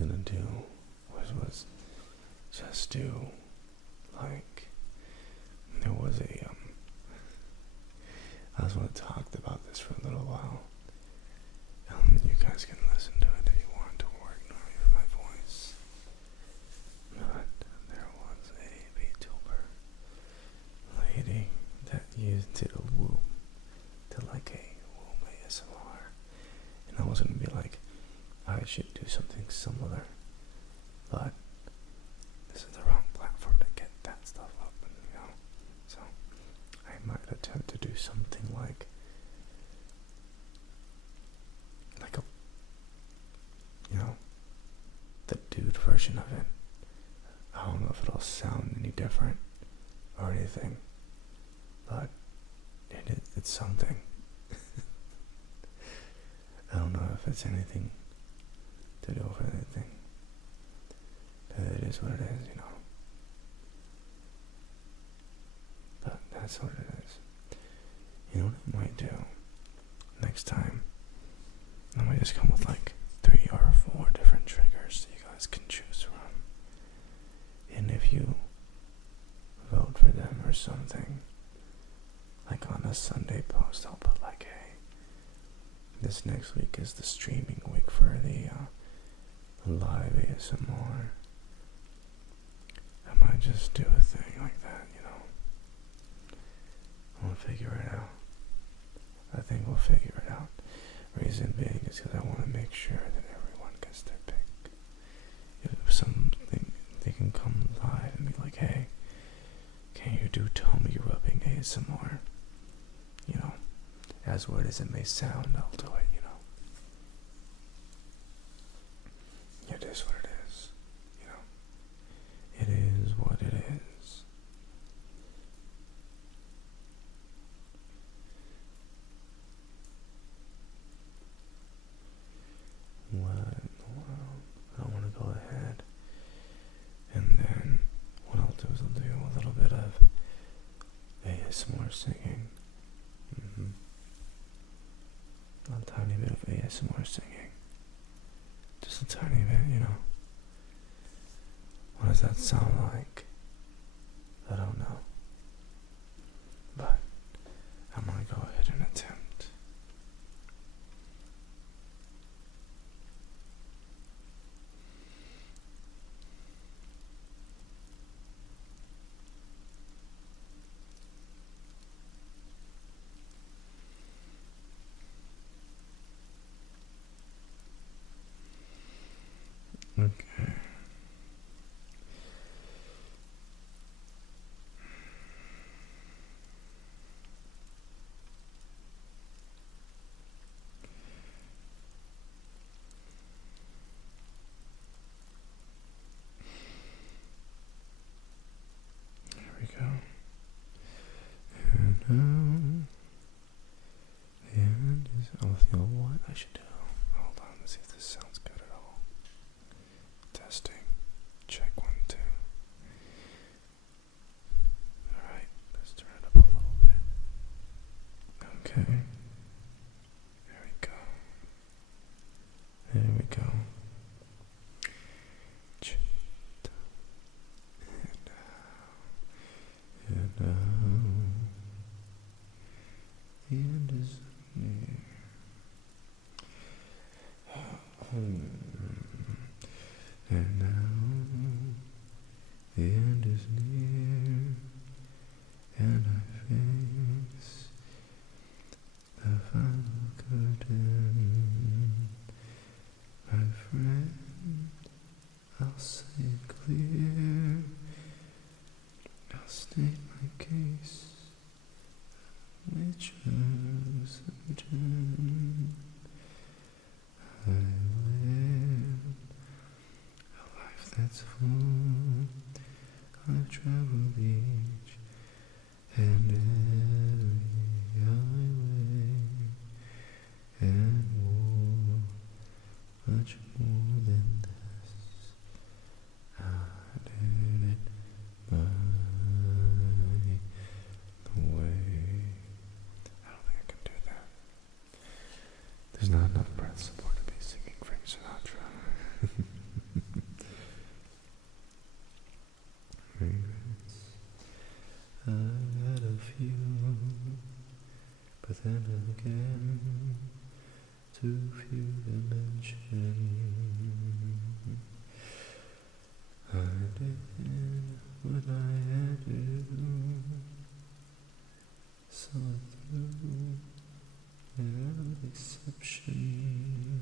gonna do was just do, like, there was I just want to talk about this for a little while. You guys can listen to it if you want to, or ignore me for my voice. But there was a VTuber lady that did a woo, to like a woo ASMR, and I was gonna be like, I should do something similar, but this is the wrong platform to get that stuff up, and so I might attempt to do something like a, the dude version of it. I don't know if it'll sound any different or anything, but it's something. I don't know if it's anything to do with anything. It is what it is, But that's what it is. You know what I might do next time? I might just come with like 3 or 4 different triggers that you guys can choose from. And if you vote for them or something, like on a Sunday post, I'll put like, hey, this next week is the streaming week for the live ASMR. I might just do a thing like that, We'll figure it out. I think we'll figure it out. Reason being is because I want to make sure that everyone gets their pick. If something, they can come live and be like, hey, can you do tummy rubbing ASMR? As weird as it may sound, I'll do it, It is what it is, It is what it is. What in the world? I want to go ahead, and then what I'll do is I'll do a little bit of ASMR singing. A tiny bit of ASMR singing. Just a tiny bit, What does that sound like? I don't know. But I'm gonna go ahead and attempt. Okay. There we go. And the end is, you know what I should do? Hold on, let's see if this sounds good at all. Testing. Check 1, 2. Alright, let's turn it up a little bit. Okay. There we go. There we go. And the end is near. And now the end is near, and I face the final curtain. My friend, I'll say it clear, I'll state my case, which I'm certain I live a life that's full. I've traveled each and every highway and more, much more than this. I did it my way. I don't think I can do that. There's not enough breath support to be singing Frank Sinatra. too few to mention. I did what I had to do, saw it through without exception.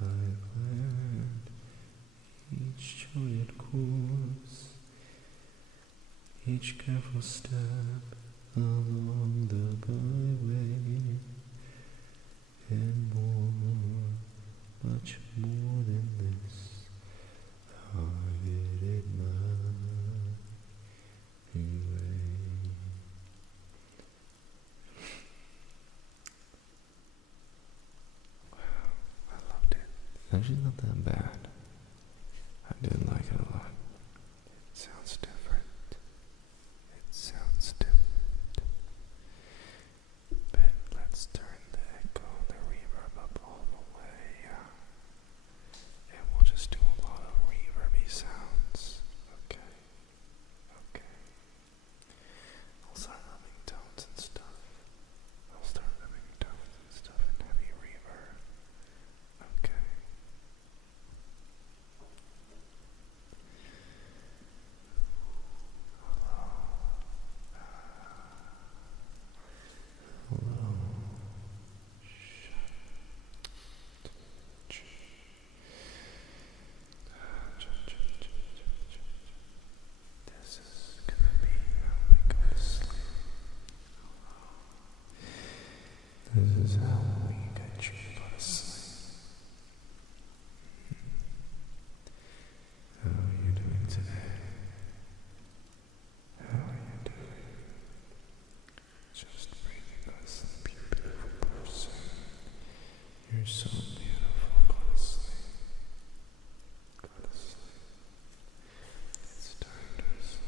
I planned each charted course, each careful step along the byway, and more, much more than this, I did it my way. Wow, I loved it. It's actually not that bad. I did like it a lot. It sounds different. It sounds different. But let's turn the echo and the reverb up all the way. And we'll just do a lot of reverby sounds. Okay. Okay. I'll start humming tones and stuff. I'll start humming tones and stuff and heavy reverb. Okay. This is gonna be how we go to sleep. This is how we get you to go to sleep. How are you doing today? How are you doing? Just breathing go to sleep, you beautiful person. You're so beautiful. Go to sleep. Go to sleep. It's time to sleep.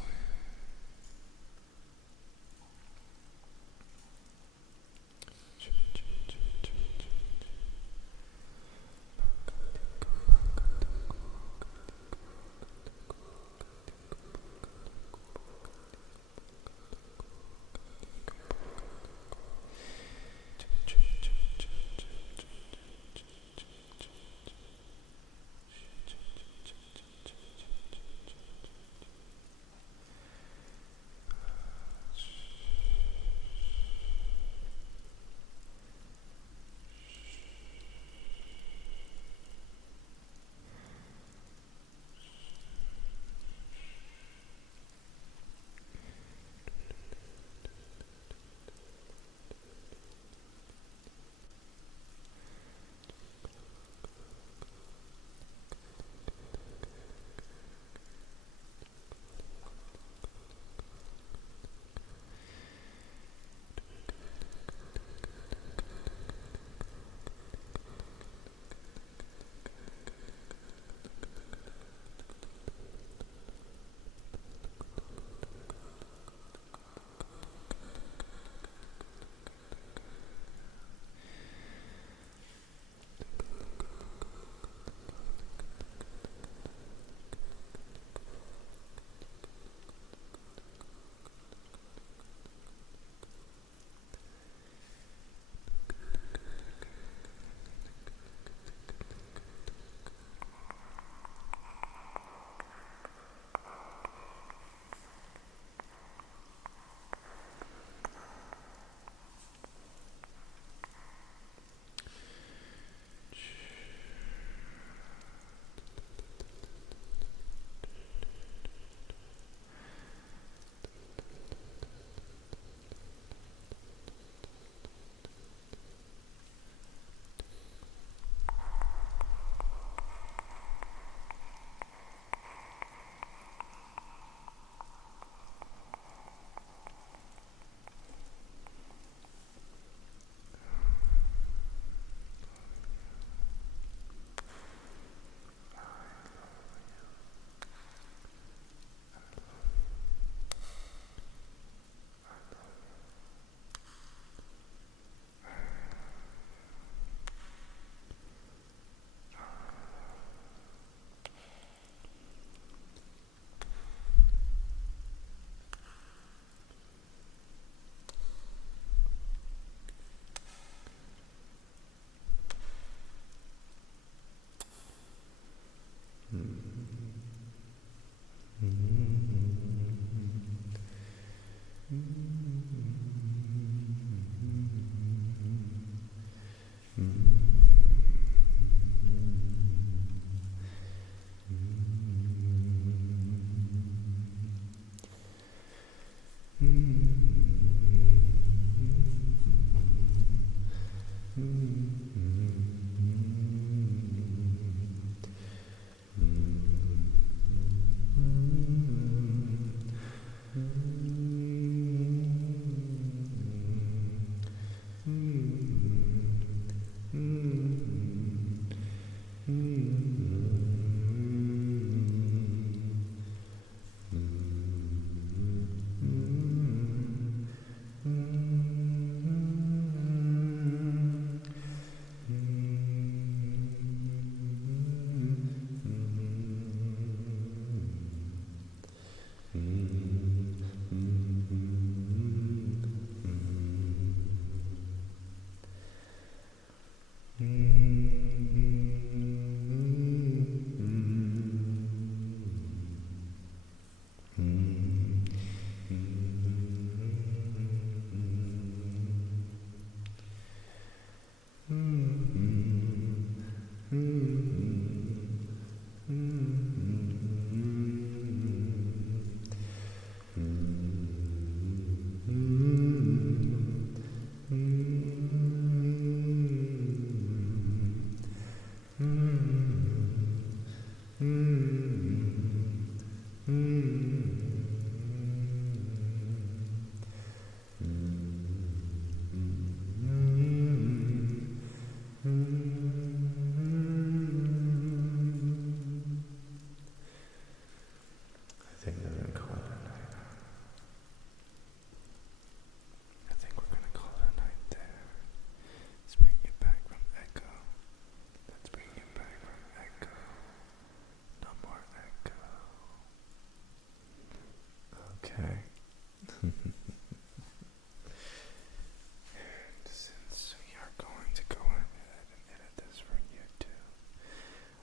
Since we are going to go ahead and edit this for YouTube,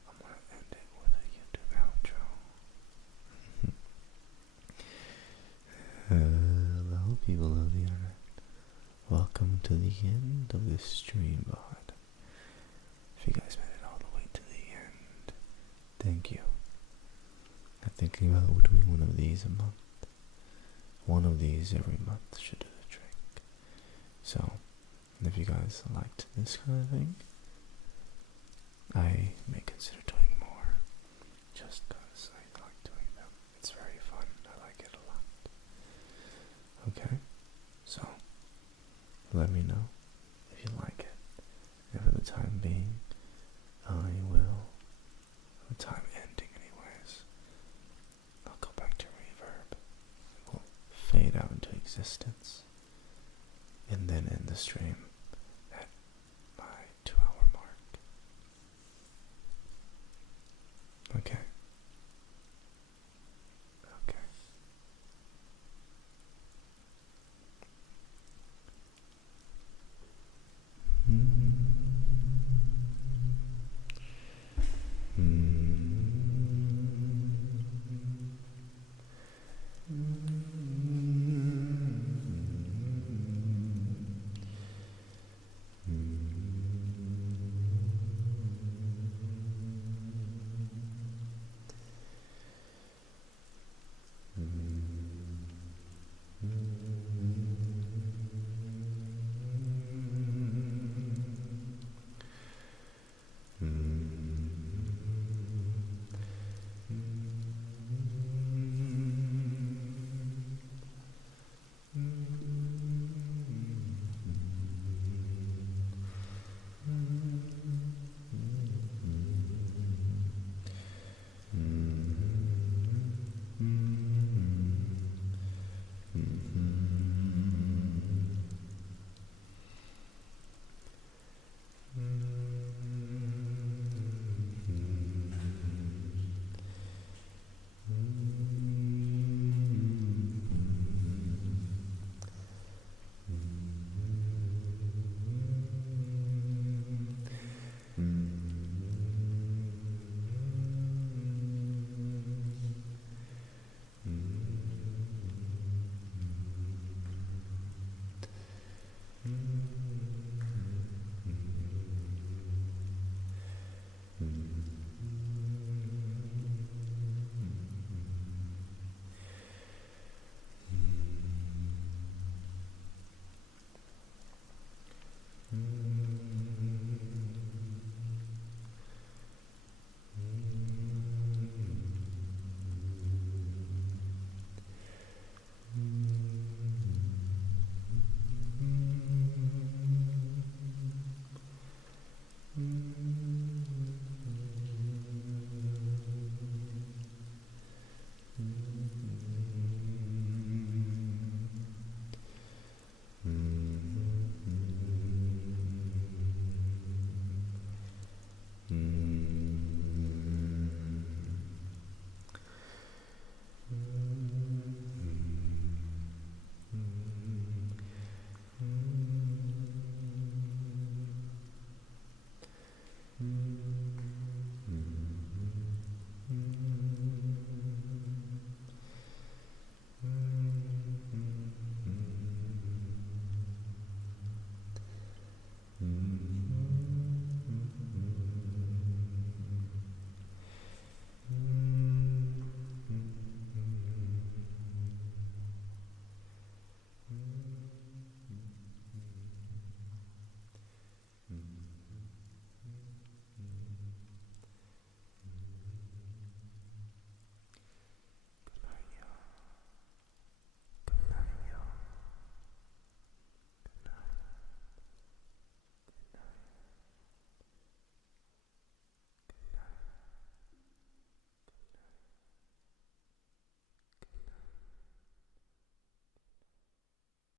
I'm going to end it with a YouTube outro. Hello, people of the internet. Welcome to the end of this stream, bot. If you guys made it all the way to the end, thank you. I'm thinking about doing one of these a month. One of these every month should do the trick. So, if you guys liked this kind of thing, I may consider doing more, just because I like doing them. It's very fun. I like it a lot. Okay? So, let me know if you like it. And for the time being, I will, for the time ending anyways, I'll go back to reverb. It will fade out into existence and then end the stream.